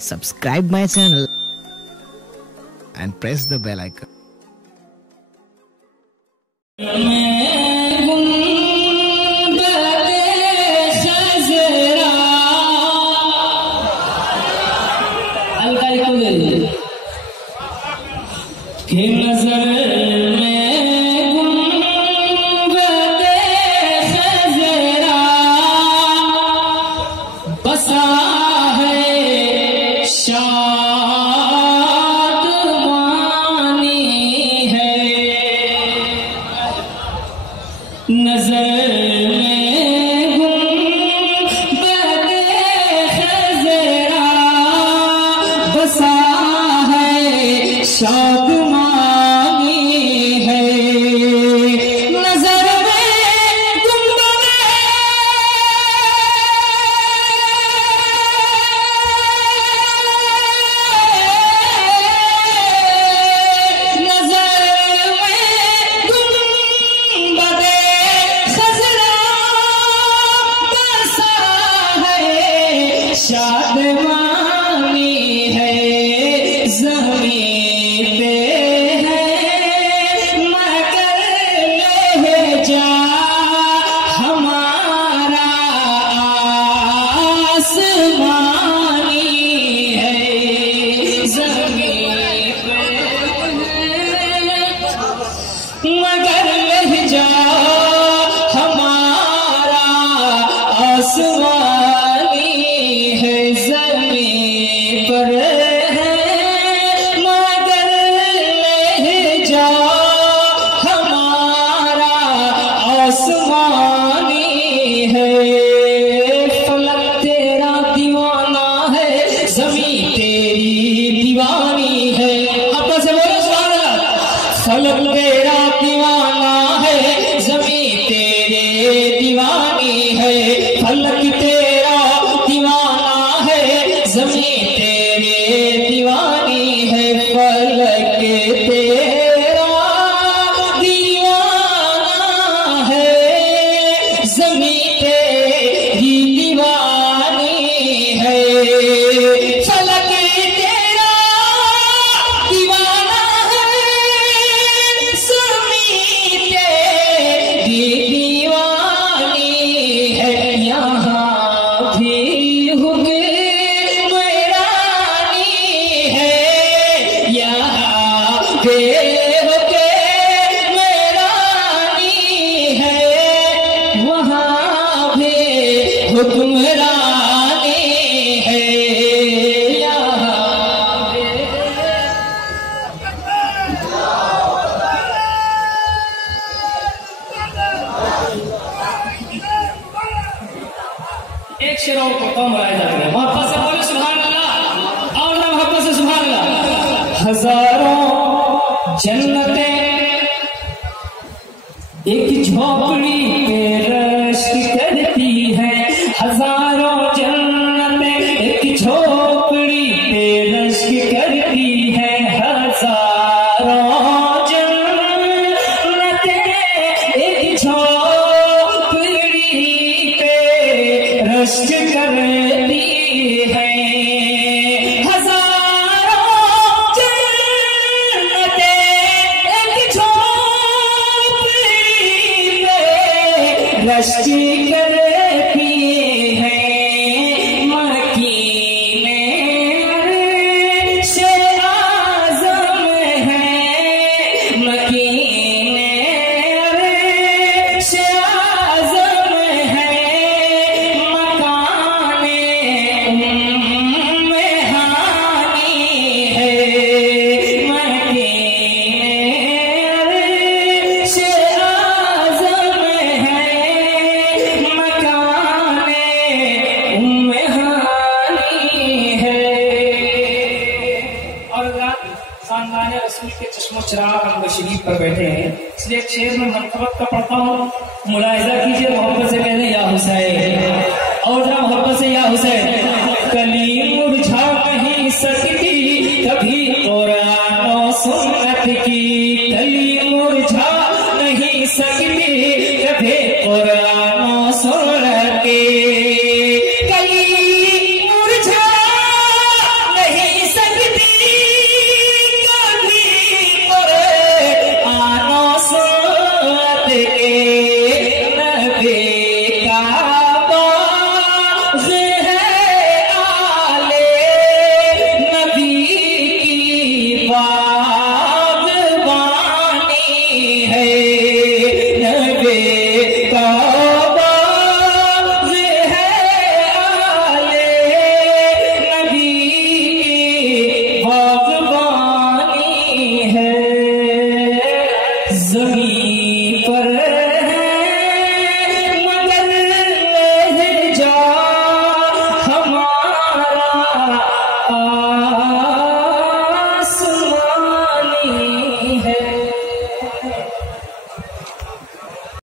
subscribe my channel and press the bell icon. एक शेरों को कम लाया जाता है। मोहब्बत से बोले सुभान अल्लाह और ना मोहब्बत से सुभान अल्लाह। हजारों जन्नतें एक झोपड़ी पे रश्क करती है। हजारों जन्नतें एक झोपड़ी पे रश्क करती है। हजारों जन्नतें एक झोपड़ी पे रश्क करती है। हजारों जन्नतें एक झोपड़ी पे रश्क करती है। मकीने से आज़म है। मकीने से आज़म है। मकाने में हानी है। मकीने से आज़म है। मकाने में हानी है। और खानदान रसूल के चश्मो चिराग हम शरीफ पर बैठे हैं, इसलिए एक शेर में मरतबत का पढ़ता हूँ, मुलाहिजा कीजिए। मोहब्बत से कहते हैं या हुसैन, और जरा मोहब्बत से या हुसैन।